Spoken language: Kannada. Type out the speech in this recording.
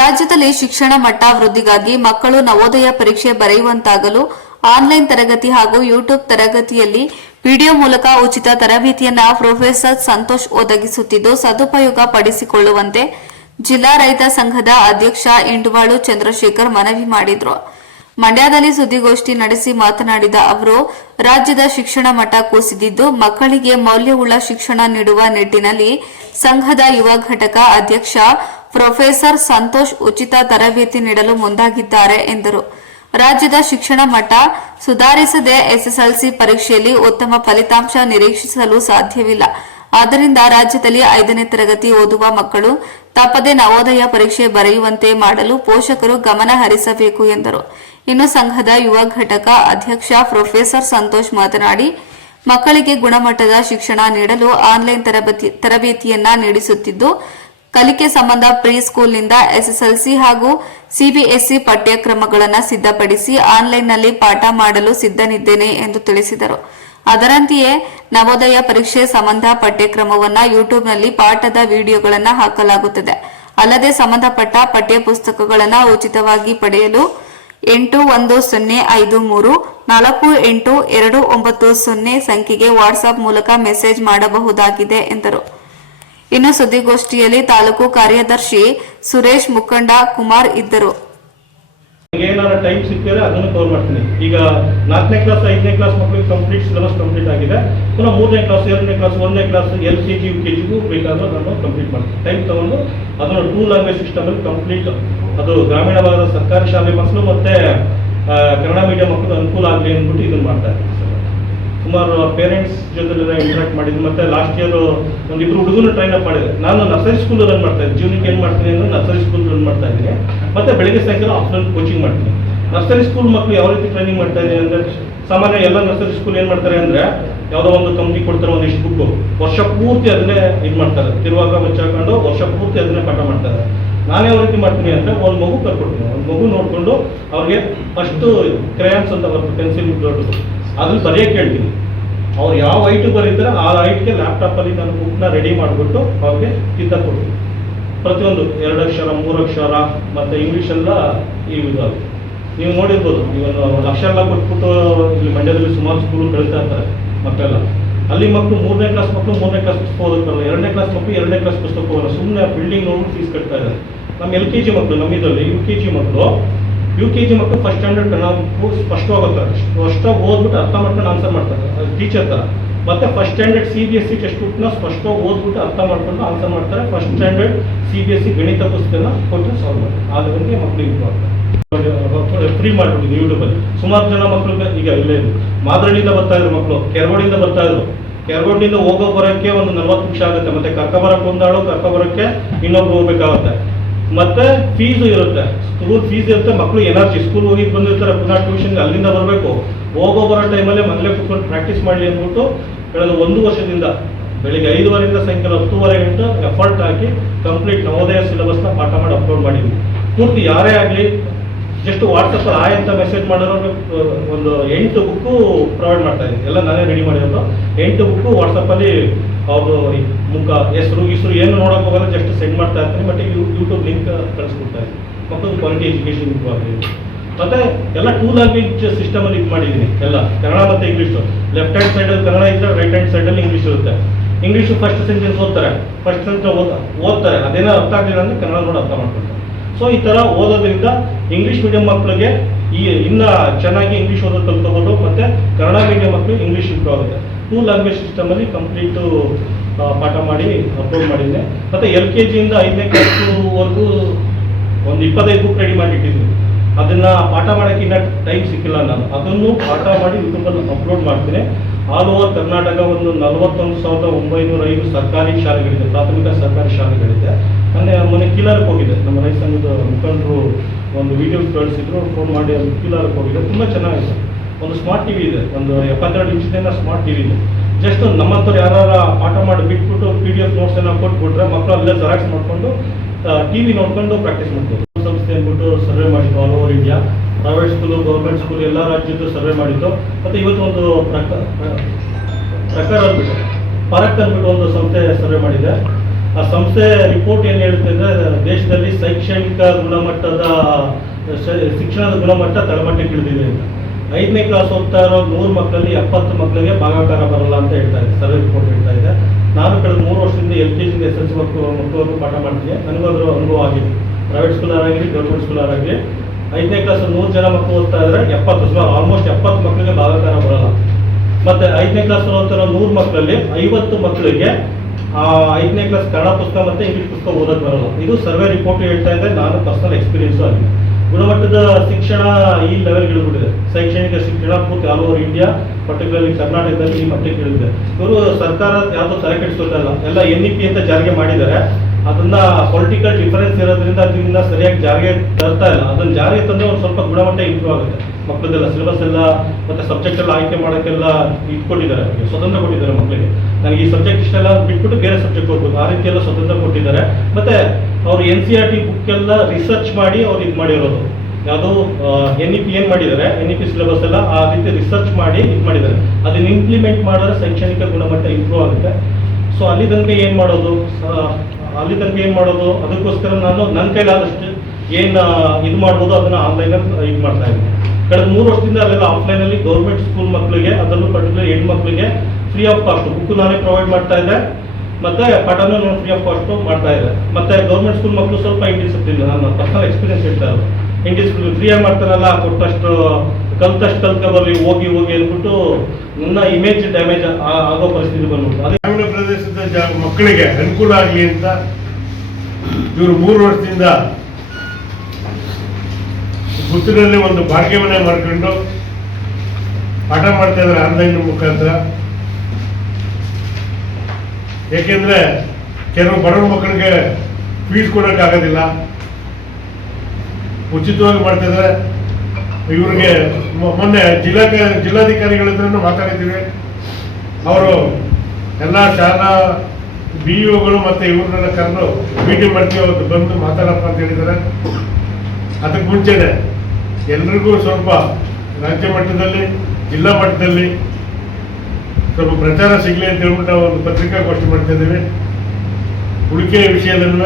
ರಾಜ್ಯದಲ್ಲಿ ಶಿಕ್ಷಣ ಮಟ್ಟ ವೃದ್ಧಿಗಾಗಿ ಮಕ್ಕಳು ನವೋದಯ ಪರೀಕ್ಷೆ ಬರೆಯುವಂತಾಗಲು ಆನ್ಲೈನ್ ತರಗತಿ ಹಾಗೂ ಯೂಟ್ಯೂಬ್ ತರಗತಿಯಲ್ಲಿ ವಿಡಿಯೋ ಮೂಲಕ ಉಚಿತ ತರಬೇತಿಯನ್ನ ಪ್ರೊಫೆಸರ್ ಸಂತೋಷ್ ಒದಗಿಸುತ್ತಿದ್ದು, ಸದುಪಯೋಗ ಪಡಿಸಿಕೊಳ್ಳುವಂತೆ ಜಿಲ್ಲಾ ರೈತ ಸಂಘದ ಅಧ್ಯಕ್ಷ ಇಂಡುವಾಳು ಚಂದ್ರಶೇಖರ್ ಮನವಿ ಮಾಡಿದ್ರು. ಮಂಡ್ಯದಲ್ಲಿ ಸುದ್ದಿಗೋಷ್ಠಿ ನಡೆಸಿ ಮಾತನಾಡಿದ ಅವರು, ರಾಜ್ಯದ ಶಿಕ್ಷಣ ಮಟ್ಟ ಕುಸಿದಿದ್ದು, ಮಕ್ಕಳಿಗೆ ಮೌಲ್ಯವುಳ್ಳ ಶಿಕ್ಷಣ ನೀಡುವ ನಿಟ್ಟಿನಲ್ಲಿ ಸಂಘದ ಯುವ ಘಟಕ ಅಧ್ಯಕ್ಷ ಪ್ರೊಫೆಸರ್ ಸಂತೋಷ್ ಉಚಿತ ತರಬೇತಿ ನೀಡಲು ಮುಂದಾಗಿದ್ದಾರೆ ಎಂದರು. ರಾಜ್ಯದ ಶಿಕ್ಷಣ ಮಟ್ಟ ಸುಧಾರಿಸದೆ ಎಸ್ಎಸ್ಎಲ್ಸಿ ಪರೀಕ್ಷೆಯಲ್ಲಿ ಉತ್ತಮ ಫಲಿತಾಂಶ ನಿರೀಕ್ಷಿಸಲು ಸಾಧ್ಯವಿಲ್ಲ. ಆದ್ದರಿಂದ ರಾಜ್ಯದಲ್ಲಿ ಐದನೇ ತರಗತಿ ಓದುವ ಮಕ್ಕಳು ತಪ್ಪದೆ ನವೋದಯ ಪರೀಕ್ಷೆ ಬರೆಯುವಂತೆ ಮಾಡಲು ಪೋಷಕರು ಗಮನ ಹರಿಸಬೇಕು ಎಂದರು. ಇನ್ನು ಸಂಘದ ಯುವ ಘಟಕ ಅಧ್ಯಕ್ಷ ಪ್ರೊಫೆಸರ್ ಸಂತೋಷ್ ಮಾತನಾಡಿ, ಮಕ್ಕಳಿಗೆ ಗುಣಮಟ್ಟದ ಶಿಕ್ಷಣ ನೀಡಲು ಆನ್ಲೈನ್ ತರಬೇತಿ, ತರಬೇತಿಯನ್ನ ನೀಡಿಸುತ್ತಿದ್ದು ಕಲಿಕೆ ಸಂಬಂಧ ಪ್ರೀ ಸ್ಕೂಲ್ನಿಂದ ಎಸ್ಎಸ್ಎಲ್ಸಿ ಹಾಗೂ ಸಿಬಿಎಸ್ಇ ಪಠ್ಯಕ್ರಮಗಳನ್ನು ಸಿದ್ಧಪಡಿಸಿ ಆನ್ಲೈನ್ನಲ್ಲಿ ಪಾಠ ಮಾಡಲು ಸಿದ್ಧನಿದ್ದೇನೆ ಎಂದು ತಿಳಿಸಿದರು. ಅದರಂತೆಯೇ ನವೋದಯ ಪರೀಕ್ಷೆ ಸಂಬಂಧ ಪಠ್ಯಕ್ರಮವನ್ನ ಯೂಟ್ಯೂಬ್ನಲ್ಲಿ ಪಾಠದ ವಿಡಿಯೋಗಳನ್ನು ಹಾಕಲಾಗುತ್ತದೆ. ಅಲ್ಲದೆ ಸಂಬಂಧಪಟ್ಟ ಪಠ್ಯ ಪುಸ್ತಕಗಳನ್ನು ಉಚಿತವಾಗಿ ಪಡೆಯಲು ಎಂಟು ಒಂದು ಸೊನ್ನೆ ಐದು ಮೂರು ನಾಲ್ಕು ಎಂಟು ಎರಡು ಒಂಬತ್ತು ಸೊನ್ನೆ ಸಂಖ್ಯೆಗೆ ವಾಟ್ಸ್ಆಪ್ ಮೂಲಕ ಮೆಸೇಜ್ ಮಾಡಬಹುದಾಗಿದೆ ಎಂದರು. ಇನ್ನು ಸುದ್ದಿಗೋಷ್ಠಿಯಲ್ಲಿ ತಾಲೂಕು ಕಾರ್ಯದರ್ಶಿ ಸುರೇಶ್ ಮುಖಂಡ ಕುಮಾರ್ ಇದ್ದರು. ಏನಾದ್ರು ಟೈಮ್ ಸಿಕ್ಕಿದ್ರೆ ಅದನ್ನು ಕವರ್ ಮಾಡ್ತೀನಿ. ಈಗ ನಾಲ್ಕನೇ ಕ್ಲಾಸ್ ಐದನೇ ಕ್ಲಾಸ್ ಮಕ್ಕಳಿಗೆ ಕಂಪ್ಲೀಟ್ ಸಿಲೆಬಸ್ ಕಂಪ್ಲೀಟ್ ಆಗಿದೆ. ಪುನಃ ಮೂರನೇ ಕ್ಲಾಸ್ ಎರಡನೇ ಕ್ಲಾಸ್ ಒಂದನೇ class L K G U K ಜಿಗೂ ಬೇಕಾದರೂ ನಾನು ಕಂಪ್ಲೀಟ್ ಮಾಡ್ತೀನಿ. ಟೈಮ್ ತಗೊಂಡು ಅದನ್ನು ಟೂ ಲ್ಯಾಂಗ್ವೇಜ್ ಸಿಸ್ಟಮಲ್ಲಿ ಕಂಪ್ಲೀಟ್ ಅದು ಗ್ರಾಮೀಣ ಭಾಗದ ಸರ್ಕಾರಿ ಶಾಲೆ ಮಕ್ಕಳು ಮತ್ತೆ ಕನ್ನಡ ಮೀಡಿಯಂ ಮಕ್ಕಳು ಅನುಕೂಲ ಆಗಲಿ ಅಂದ್ಬಿಟ್ಟು ಇದನ್ನು ಮಾಡ್ತಾ ಇದ್ದೀನಿ. ಸರ್ ಸುಮಾರು ಪೇರೆಂಟ್ಸ್ ಜೊತೆ ಇಂಟ್ರಾಕ್ಟ್ ಮಾಡಿದ್ವಿ ಮತ್ತೆ ಲಾಸ್ಟ್ ಇಯರ್ ಒಂದಿಬ್ರು ಹುಡುಗನ ಟ್ರೈನ್ ಅಪ್ ಮಾಡಿದೆ ನಾನು ನರ್ಸರಿ ಸ್ಕೂಲ್ ರನ್ ಮಾಡ್ತಾ ಇದ್ದೀನಿ. ಜೀವನಕ್ಕೆ ಏನ್ ಮಾಡ್ತೀನಿ ಅಂದ್ರೆ ನರ್ಸರಿ ಸ್ಕೂಲ್ ರನ್ ಮಾಡ್ತಾ ಇದ್ದೀನಿ. ಮತ್ತೆ ಬೆಳಿಗ್ಗೆ ಸಾಯಂಕಾಲ ಆಫ್ಟರ್ನೂನ್ ಕೋಚಿಂಗ್ ಮಾಡ್ತೀನಿ. ನರ್ಸರಿ ಸ್ಕೂಲ್ ಮಕ್ಕಳು ಯಾವ ರೀತಿ ಟ್ರೈನಿಂಗ್ ಮಾಡ್ತಾ ಇದ್ದೀನಿ ಅಂದ್ರೆ ಸಾಮಾನ್ಯ ಎಲ್ಲ ನರ್ಸರಿ ಸ್ಕೂಲ್ ಏನು ಮಾಡ್ತಾರೆ ಅಂದ್ರೆ ಯಾವುದೋ ಒಂದು ಕಂಪ್ನಿ ಕೊಡ್ತಾರೆ, ಒಂದಿಷ್ಟು ಬುಕ್ಕು ವರ್ಷ ಪೂರ್ತಿ ಅದನ್ನೇ ಇದು ಮಾಡ್ತಾರೆ. ತಿರುವಾಗ ಮುಚ್ಚಾಕೊಂಡು ವರ್ಷ ಪೂರ್ತಿ ಅದನ್ನೇ ಪಾಠ ಮಾಡ್ತಾರೆ ನಾನು ಯಾವ ರೀತಿ ಮಾಡ್ತೀನಿ ಅಂದ್ರೆ ಒಂದು ಮಗು ಕರ್ಕೊಡ್ತೀನಿ. ಒಂದು ಮಗು ನೋಡಿಕೊಂಡು ಅವ್ರಿಗೆ ಫಸ್ಟು ಕ್ರಯಾನ್ಸ್ ಅಂತ ಬರ್ತದೆ ಪೆನ್ಸಿಲ್ ದೊಡ್ಡದು. ಅದನ್ನ ಬರೆಯಕ್ಕೆ ಅವ್ರು ಯಾವ ಐಟ್ ಬರೀತಾರೆ ಆ ಐಟ್ಗೆ ಲ್ಯಾಪ್ಟಾಪಲ್ಲಿ ನಾನು ಬುಕ್ನ ರೆಡಿ ಮಾಡಿಬಿಟ್ಟು ಅವ್ರಿಗೆ ಕಿತ್ತ ಕೊಡ್ತೀನಿ. ಪ್ರತಿಯೊಂದು ಎರಡು ಅಕ್ಷರ, ಮೂರು ಅಕ್ಷರ ಮತ್ತು ಇಂಗ್ಲೀಷೆಲ್ಲ ಈ ಇದಾವೆ ನೀವು ನೋಡಿರ್ಬೋದು, ಇವನು ಅಕ್ಷರ ಎಲ್ಲ ಕೊಟ್ಬಿಟ್ಟು ಇಲ್ಲಿ ಮಂಡ್ಯದಲ್ಲಿ ಸುಮಾರು ಸ್ಕೂಲು ಕಳಿತಾ ಇರ್ತಾರೆ ಮಕ್ಕಳೆಲ್ಲ. ಅಲ್ಲಿ ಮಕ್ಕಳು ಮೂರನೇ ಕ್ಲಾಸ್ ಮಕ್ಕಳು ಮೂರನೇ ಕ್ಲಾಸ್ ಪುಸ್ತಕ ಓದಕ್ಕಲ್ಲ ಎರಡನೇ ಕ್ಲಾಸ್ ಮಕ್ಕಳು ಎರಡನೇ ಕ್ಲಾಸ್ ಪುಸ್ತಕ ಸುಮ್ಮನೆ ಬಿಲ್ಡಿಂಗ್ ನೋಡ್ಬಿಟ್ಟು ಫೀಸ್ ಕಟ್ತಾ ಇದ್ದಾರೆ. ನಮ್ಮ ಎಲ್ ಕೆ ಜಿ ಮಕ್ಕಳು ನಮ್ಮಿದ್ರಲ್ಲಿ ಯು ಕೆ ಜಿ ಮಕ್ಕಳು ಯು ಕೆ ಜಿ ಮಕ್ಕಳು ಫಸ್ಟ್ ಸ್ಟ್ಯಾಂಡರ್ಡ್ ನಾವು ಸ್ಪಷ್ಟವಾಗುತ್ತೆ. ಸ್ಪಷ್ಟವಾಗಿ ಓದ್ಬಿಟ್ಟು ಅರ್ಥ ಮಾಡ್ಕೊಂಡು ಆನ್ಸರ್ ಮಾಡ್ತಾರೆ. ಟೀಚರ್ ಥರ ಮತ್ತೆ first standard C B S C text ಬುಕ್ನ ಸ್ಪಷ್ಟವಾಗಿ ಓದ್ಬಿಟ್ಟು ಅರ್ಥ ಮಾಡ್ಕೊಂಡು ಆನ್ಸರ್ ಮಾಡ್ತಾರೆ. First standard C B S C ಗಣಿತ ಪುಸ್ತಕನ ಕೊಟ್ಟು ಸಾಲ್ವ್ ಮಾಡ್ತಾರೆ ಆದ್ರಿಂದ ಮಕ್ಕಳು ಇಂಪ್ರೂವ್ ಆಗ್ತಾರೆ ಫ್ರೀ ಮಾಡ್ಬಿಟ್ಟಿದ್ವಿ ಯೂಟ್ಯೂಬಲ್ಲಿ ಸುಮಾರು ಜನ ಮಕ್ಕಳು ಈಗ ಇಲ್ಲೇ ಮಾದರಳ್ಳಿಯಿಂದ ಬರ್ತಾ ಇದ್ರು ಮಕ್ಕಳು ಕೆರಗೋಡಿಂದ ಬರ್ತಾ ಇದ್ರು. ಕೆರಗೋಡಿಂದ ಹೋಗೋ ಬರೋಕ್ಕೆ ಒಂದು ನಲ್ವತ್ತು ನಿಮಿಷ ಆಗುತ್ತೆ. ಮತ್ತೆ ಕರ್ಕ ಬರಕ್ಕೆ ಒಂದಾಳು ಕರ್ಕ ಬರೋಕ್ಕೆ ಇನ್ನೊಬ್ರು ಹೋಗ್ಬೇಕಾಗುತ್ತೆ. ಮತ್ತೆ ಫೀಸು ಇರುತ್ತೆ. ಸ್ಕೂಲ್ ಫೀಸ್ ಇರುತ್ತೆ ಮಕ್ಕಳು ಎನರ್ಜಿ ಸ್ಕೂಲ್ ಹೋಗಿ ಬಂದಿರ್ತಾರೆ, ಪುನಃ ಟ್ಯೂಷನ್ಗೆ ಅಲ್ಲಿಂದ ಬರಬೇಕು. ಹೋಗೋ ಬರೋ ಟೈಮಲ್ಲಿ ಮೊದಲೇ ಕುತ್ಕೊಂಡು ಪ್ರಾಕ್ಟೀಸ್ ಮಾಡಲಿ ಅಂದ್ಬಿಟ್ಟು ಕಳೆದ ಒಂದು ವರ್ಷದಿಂದ, ಬೆಳಿಗ್ಗೆ ಐದುವರೆಯಿಂದ ಸಾಯಂಕಾಲ ಹತ್ತುವರೆ ಗಂಟೆ ಎಫರ್ಟ್ ಹಾಕಿ ಕಂಪ್ಲೀಟ್ ನವೋದಯ ಸಿಲೆಬಸ್ನ ಪಾಠ ಮಾಡಿ ಅಪ್ಲೋಡ್ ಮಾಡಿದ್ವಿ. ಪೂರ್ತಿ ಯಾರೇ ಆಗಲಿ ಜಸ್ಟ್ ವಾಟ್ಸಪ್ ಆಯ್ ಅಂತ ಮೆಸೇಜ್ ಮಾಡೋರು ಒಂದು ಎಂಟು ಬುಕ್ಕು ಪ್ರೊವೈಡ್ ಮಾಡ್ತಾ ಇದ್ದೀನಿ. ಎಲ್ಲ ನಾನೇ ರೆಡಿ ಮಾಡಿರೋದು. ಎಂಟು ಬುಕ್ಕು ವಾಟ್ಸಪ್ಪಲ್ಲಿ ಅವರು ಮುಖ, ಹೆಸರು ಹೆಸರು ಏನು ನೋಡೋಕೆ ಹೋಗಲ್ಲ ಜಸ್ಟ್ ಸೆಂಡ್ ಮಾಡ್ತಾ ಇರ್ತೀನಿ ಬಟ್ ಯೂಟ್ಯೂಬ್ ಲಿಂಕ್ ಕಳಿಸ್ಕೊಡ್ತಾ ಇದ್ದೀನಿ ಮಕ್ಕಳು ಕ್ವಾಲಿಟಿ ಎಜುಕೇಷನ್ ಇಂಪ್ರೂವ್ ಆಗಲಿ ಮತ್ತೆ ಎಲ್ಲ ಟೂ ಲ್ಯಾಂಗ್ವೇಜ್ ಸಿಸ್ಟಮಲ್ಲಿ ಇದು ಮಾಡಿದ್ದೀನಿ, ಎಲ್ಲ. ಕನ್ನಡ ಮತ್ತು ಇಂಗ್ಲೀಷು ಲೆಫ್ಟ್ ಹ್ಯಾಂಡ್ ಸೈಡಲ್ಲಿ ಕನ್ನಡ ಇದ್ದರೆ ರೈಟ್ ಹ್ಯಾಂಡ್ ಸೈಡಲ್ಲಿ ಇಂಗ್ಲೀಷ್ ಇರುತ್ತೆ. ಇಂಗ್ಲೀಷು ಫಸ್ಟ್ ಸೆಂಟೆನ್ಸ್ ಓದ್ತಾರೆ. ಫಸ್ಟ್ ಸೆಂಟೆನ್ಸ್ ಓದ, ಓದ್ತಾರೆ. ಅದೇನೋ ಅರ್ಥ ಆಗಲಿಲ್ಲ ಅಂದರೆ ಕನ್ನಡ ನೋಡಿ ಅರ್ಥ ಮಾಡ್ಕೊಳ್ತಾರೆ. ಸೊ ಈ ಥರ ಓದೋದ್ರಿಂದ ಇಂಗ್ಲೀಷ್ ಮೀಡಿಯಂ ಮಕ್ಕಳಿಗೆ ಈ, ಇನ್ನ ಚೆನ್ನಾಗಿ ಇಂಗ್ಲೀಷ್ ಓದೋದು ಕಲ್ತ್ಕೋಬೋದು ಮತ್ತು ಕನ್ನಡ ಮೀಡಿಯಂ ಮಕ್ಕಳು ಇಂಗ್ಲೀಷ್ ಇಂಪ್ರೂವ್ ಆಗುತ್ತೆ. ಟೂ ಲ್ಯಾಂಗ್ವೇಜ್ ಸಿಸ್ಟಮಲ್ಲಿ ಕಂಪ್ಲೀಟು ಪಾಠ ಮಾಡಿ ಅಪ್ಲೋಡ್ ಮಾಡಿದ್ದೆ ಮತ್ತು ಎಲ್ ಕೆ ಜಿಯಿಂದ ಐದನೇ ಕ್ಲಾಸ್ವರೆಗೂ ಒಂದು ಇಪ್ಪತ್ತೈದು ಬುಕ್ ರೆಡಿ ಮಾಡಿ ಇಟ್ಟಿದ್ವಿ ಅದನ್ನ ಪಾಠ ಮಾಡೋಕ್ಕಿನ್ನ ಟೈಮ್ ಸಿಕ್ಕಿಲ್ಲ ನಾನು. ಅದನ್ನು ಪಾಠ ಮಾಡಿ ಯೂಟ್ಯೂಬಲ್ಲಿ ಅಪ್ಲೋಡ್ ಮಾಡ್ತೀನಿ. ಆಲ್ ಓವರ್ ಕರ್ನಾಟಕ ಒಂದು ನಲವತ್ತೊಂದು ಸಾವಿರದ ಒಂಬೈನೂರ ಐದು ಸರ್ಕಾರಿ ಶಾಲೆಗಳಿದೆ, ಪ್ರಾಥಮಿಕ ಸರ್ಕಾರಿ ಶಾಲೆಗಳಿದೆ. ಮೊನ್ನೆ ಮೊನ್ನೆ ಕಿಲಾರಕ್ಕೆ ಹೋಗಿದೆ ನಮ್ಮ ರೈತ ಸಂಘದ ಮುಖಂಡರು ಒಂದು ವಿಡಿಯೋ ಕಳಿಸಿದ್ರು. ಫೋನ್ ಮಾಡಿ ಅದು ಕೀಲಾರಕ್ಕೆ ಹೋಗಿದೆ ತುಂಬ ಚೆನ್ನಾಗಿದೆ. ಒಂದು ಸ್ಮಾರ್ಟ್ ಟಿವಿ ಇದೆ. ಒಂದು ಎಪ್ಪತ್ತೆರಡು ಇಂಚಿನ ಸ್ಮಾರ್ಟ್ ಟಿವಿ ಇದೆ. ಜಸ್ಟ್ ನಮ್ಮಂಥವ್ರು ಯಾರು ಪಾಠ ಮಾಡಿ ಬಿಟ್ಬಿಟ್ಟು ಪಿ ಡಿ ಎಫ್ ನೋಟ್ಸ್ ಎಲ್ಲ ಕೊಟ್ಬಿಟ್ರೆ ಮಕ್ಕಳು ಅಲ್ಲೇ ಜೆರಾಕ್ಸ್ ಮಾಡಿಕೊಂಡು ಟಿವಿ ನೋಡ್ಕೊಂಡು ಪ್ರಾಕ್ಟೀಸ್ ಮಾಡ್ಬೋದು. ಸಂಸ್ಥೆ ಅಂದ್ಬಿಟ್ಟು ಸರ್ವೆ ಮಾಡಿದ್ದು all over India private school government school ಎಲ್ಲ ರಾಜ್ಯದ್ದು ಸರ್ವೆ ಮಾಡಿದ್ದು. ಮತ್ತು ಇವತ್ತು ಒಂದು ಪ್ರಕ ಪ್ರಕಾರ ಅಂದ್ಬಿಟ್ಟು, ಪರಕ್ ಅಂದ್ಬಿಟ್ಟು ಒಂದು ಸಂಸ್ಥೆ ಸರ್ವೆ ಮಾಡಿದೆ. ಆ ಸಂಸ್ಥೆ ರಿಪೋರ್ಟ್ ಏನು ಹೇಳುತ್ತೆ ಅಂದರೆ, ದೇಶದಲ್ಲಿ ಶೈಕ್ಷಣಿಕ ಗುಣಮಟ್ಟದ ಶಿಕ್ಷಣದ ಗುಣಮಟ್ಟ ತಳಮಟ್ಟಕ್ಕೆ ಇಳಿದಿದೆ ಅಂತ. ಐದನೇ ಕ್ಲಾಸ್ ಓದ್ತಾ ಇರೋ ನೂರು ಮಕ್ಕಳಲ್ಲಿ ಎಪ್ಪತ್ತು ಮಕ್ಕಳಿಗೆ ಭಾಗಾಕಾರ ಬರಲ್ಲ ಅಂತ ಹೇಳ್ತಾ ಸರ್ವೆ ರಿಪೋರ್ಟ್ ಹೇಳ್ತಾ ಇದೆ. ನಾನು ಕಳೆದ ಮೂರು ವರ್ಷದಿಂದ ಎಲ್ ಕೆ ಜಿಯಿಂದ ಎಸ್ ಎಲ್ ಸಿ ಮಕ್ಕಳು ಮಕ್ಕಳವರೆಗೂ ಪಾಠ ಮಾಡ್ತೀನಿ ಅದರ ಅನುಭವ ಆಗಿದೆ. ಪ್ರೈವೇಟ್ ಸ್ಕೂಲಾಗಲಿ ಗೌರ್ಮೆಂಟ್ ಸ್ಕೂಲಾರಾಗಲಿ ಐದನೇ ಕ್ಲಾಸ್ ನೂರು ಜನ ಮಕ್ಕಳು ಓದ್ತಾ ಇದ್ರೆ ಎಪ್ಪತ್ತು, ಸುಮಾರು ಆಲ್ಮೋಸ್ಟ್ ಎಪ್ಪತ್ತು ಮಕ್ಕಳಿಗೆ ಭಾಗಾಕಾರ ಬರಲ್ಲ. ಮತ್ತೆ ಐದನೇ ಕ್ಲಾಸ್ ಓದ್ತಿರೋ ನೂರು ಮಕ್ಕಳಲ್ಲಿ ಐವತ್ತು ಮಕ್ಕಳಿಗೆ, ಆ, ಐದನೇ ಕ್ಲಾಸ್ ಕನ್ನಡ ಪುಸ್ತಕ ಮತ್ತೆ ಇಂಗ್ಲಿಷ್ ಪುಸ್ತಕ ಓದೋಕೆ ಬರಲ್ಲ. ಇದು ಸರ್ವೆ ರಿಪೋರ್ಟ್ ಹೇಳ್ತಾ ಇದೆ. ನಾನು ಪರ್ಸನಲ್ ಎಕ್ಸ್ಪೀರಿಯನ್ಸ್ ಆಗಿದೆ. ಗುಣಮಟ್ಟದ ಶಿಕ್ಷಣ ಈ ಲೆವೆಲ್ ಇಳಿದ್ಬಿಟ್ಟಿದೆ ಶೈಕ್ಷಣಿಕ ಶಿಕ್ಷಣ ಪೂರ್ತಿ ಆಲ್ ಓವರ್ ಇಂಡಿಯಾ ಪರ್ಟಿಕ್ಯುಲರ್ಲಿ ಕರ್ನಾಟಕದಲ್ಲಿ ಈ ಮಟ್ಟಕ್ಕೆ ಇಳಿದಿದೆ. ಇವರು ಸರ್ಕಾರ ಯಾವುದೋ ತಲೆ ಕೆಡಿಸ್ಕೊಳ್ತಾ ಇಲ್ಲ. ಎಲ್ಲ ಎನ್ ಇ ಪಿ ಅಂತ ಜಾರಿಗೆ ಮಾಡಿದ್ದಾರೆ. ಅದನ್ನ ಪೊಲಿಟಿಕಲ್ ಡಿಫರೆನ್ಸ್ ಇರೋದ್ರಿಂದ ಅದರಿಂದ ಸರಿಯಾಗಿ ಜಾರಿಗೆ ತರ್ತಾ ಇಲ್ಲ. ಅದನ್ನ ಜಾರಿಗೆ ತಂದ್ರೆ ಒಂದು ಸ್ವಲ್ಪ ಗುಣಮಟ್ಟ ಇಂಪ್ರೂವ್ ಆಗುತ್ತೆ. ಮಕ್ಕಳದೆಲ್ಲ ಸಿಲೆಬಸ್ ಎಲ್ಲ ಮತ್ತೆ ಸಬ್ಜೆಕ್ಟ್ ಎಲ್ಲ ಆಯ್ಕೆ ಮಾಡೋಕ್ಕೆಲ್ಲ ಇಟ್ಕೊಟ್ಟಿದ್ದಾರೆ ಅವರಿಗೆ, ಸ್ವತಂತ್ರ ಕೊಟ್ಟಿದ್ದಾರೆ ಮಕ್ಕಳಿಗೆ. ನನಗೆ ಈ ಸಬ್ಜೆಕ್ಟ್ ಇಷ್ಟೆಲ್ಲ ಬಿಟ್ಬಿಟ್ಟು ಬೇರೆ ಸಬ್ಜೆಕ್ಟ್ ಹೋಗ್ಬೋದು ಆ ರೀತಿ ಎಲ್ಲ ಸ್ವತಂತ್ರ ಕೊಟ್ಟಿದ್ದಾರೆ. ಮತ್ತೆ ಅವರು N C R T book ಎಲ್ಲ ರಿಸರ್ಚ್ ಮಾಡಿ ಅವ್ರು ಇದು ಮಾಡಿರೋದು. ಯಾವುದು ಎನ್ ಇ ಪಿ ಏನು ಮಾಡಿದ್ದಾರೆ ಎನ್ ಇ ಪಿ ಸಿಲೆಬಸ್ ಎಲ್ಲ ಆ ರೀತಿ ರಿಸರ್ಚ್ ಮಾಡಿ ಇದು ಮಾಡಿದ್ದಾರೆ. ಅದನ್ನ ಇಂಪ್ಲಿಮೆಂಟ್ ಮಾಡಿದ್ರೆ ಶೈಕ್ಷಣಿಕ ಗುಣಮಟ್ಟ ಇಂಪ್ರೂವ್ ಆಗುತ್ತೆ. ಸೊ ಅಲ್ಲಿ ತನಕ ಏನು ಮಾಡೋದು? ಅಲ್ಲಿ ತನಕ ಏನು ಮಾಡೋದು? ಅದಕ್ಕೋಸ್ಕರ ನಾನು ನನ್ನ ಕೈಲಾದಷ್ಟು ಏನು ಇದು ಮಾಡ್ಬೋದು, ಅದನ್ನು ಆನ್ಲೈನಲ್ಲಿ ಇದು ಮಾಡ್ತಾ ಇದ್ದೀನಿ. ಕಳೆದ ಮೂರು ವರ್ಷದಿಂದ ಅಲ್ಲೆಲ್ಲ ಆಫ್ಲೈನಲ್ಲಿ ಗೌರ್ಮೆಂಟ್ ಸ್ಕೂಲ್ ಮಕ್ಕಳಿಗೆ ಅದರಲ್ಲೂ ಪರ್ಟಿಕ್ಯುಲರ್ ಹೆಣ್ಣು ಮಕ್ಕಳಿಗೆ ಫ್ರೀ ಆಫ್ ಕಾಸ್ಟ್ ಬುಕ್ ನಾನೇ ಪ್ರೊವೈಡ್ ಮಾಡ್ತಾ ಇದ್ದೆ. ಮತ್ತೆ ಪಾಠನೂ ಫ್ರೀ ಆಫ್ ಕಾಸ್ಟ್ ಮಾಡ್ತಾ ಇದ್ದೆ. ಮತ್ತೆ ಗೌರ್ಮೆಂಟ್ ಸ್ಕೂಲ್ ಮಕ್ಕಳು ಸ್ವಲ್ಪ ಇಂಡಿಸಿಪ್ಲಿನ್ ನಾನು ಪರ್ಸನಲ್ ಎಕ್ಸ್ಪೀರಿಯನ್ಸ್ ಹೇಳ್ತಾ ಇರೋದು. ಇಂಡಿಸಿಪ್ಲಿನ್ ಫ್ರೀ ಆಗಿ ಮಾಡ್ತಾರಲ್ಲ, ಕೊಟ್ಟಷ್ಟು ಕಲ್ತಷ್ಟು ಕಲ್ತ್ಕೊ ಬರ್ಲಿ, ಹೋಗಿ ಹೋಗಿ ಅಂದ್ಬಿಟ್ಟು ನನ್ನ ಇಮೇಜ್ ಡ್ಯಾಮೇಜ್ ಆಗೋ ಪರಿಸ್ಥಿತಿ ಬಂದ್ಬಿಟ್ಟು ಅದೇ ಗ್ರಾಮೀಣ ಪ್ರದೇಶದ ಮಕ್ಕಳಿಗೆ ಅನುಕೂಲ ಆಗಲಿ ಅಂತ ಇವರು ಮೂರು ವರ್ಷದಿಂದ ಪುತ್ತೂರಲ್ಲಿ ಒಂದು ಬಾಡಿಗೆ ಮನೆ ಮಾಡ್ಕೊಂಡು ಪಾಠ ಮಾಡ್ತಾ ಇದ್ದಾರೆ ಆನ್ಲೈನ್ ಮುಖಾಂತರ. ಏಕೆಂದ್ರೆ ಕೆಲವು ಬಡವ ಮಕ್ಕಳಿಗೆ ಫೀಸ್ ಕೊಡೋಕ್ಕಾಗೋದಿಲ್ಲ. ಉಚಿತವಾಗಿ ಮಾಡ್ತಾ ಇದ್ದಾರೆ. ಇವ್ರಿಗೆ ಮೊನ್ನೆ ಜಿಲ್ಲಾ ಜಿಲ್ಲಾಧಿಕಾರಿಗಳ ಹತ್ರನೂ ಮಾತಾಡಿದ್ದೀವಿ. ಅವರು ಎಲ್ಲ ಶಾಲಾ ಬಿ ಒಗಳು ಮತ್ತು ಇವ್ರನ್ನೆಲ್ಲ ಕರೆದು ಮೀಟಿಂಗ್ ಮಾಡ್ತೀವಿ ಅವತ್ತು ಬಂದು ಮಾತಾಡಪ್ಪ ಅಂತ ಹೇಳಿದ್ದಾರೆ. ಅದಕ್ಕೆ ಮುಂಚೆನೆ ಎಲ್ರಿಗೂ ಸ್ವಲ್ಪ ರಾಜ್ಯ ಮಟ್ಟದಲ್ಲಿ, ಜಿಲ್ಲಾ ಮಟ್ಟದಲ್ಲಿ ಸ್ವಲ್ಪ ಪ್ರಚಾರ ಸಿಗಲಿ ಅಂತ ಹೇಳ್ಬಿಟ್ಟು ನಾವು ಒಂದು ಪತ್ರಿಕಾಗೋಷ್ಠಿ ಮಾಡ್ತಾ ಇದ್ದೀವಿ. ಉಳಿಕೆ ವಿಷಯದಲ್ಲೂ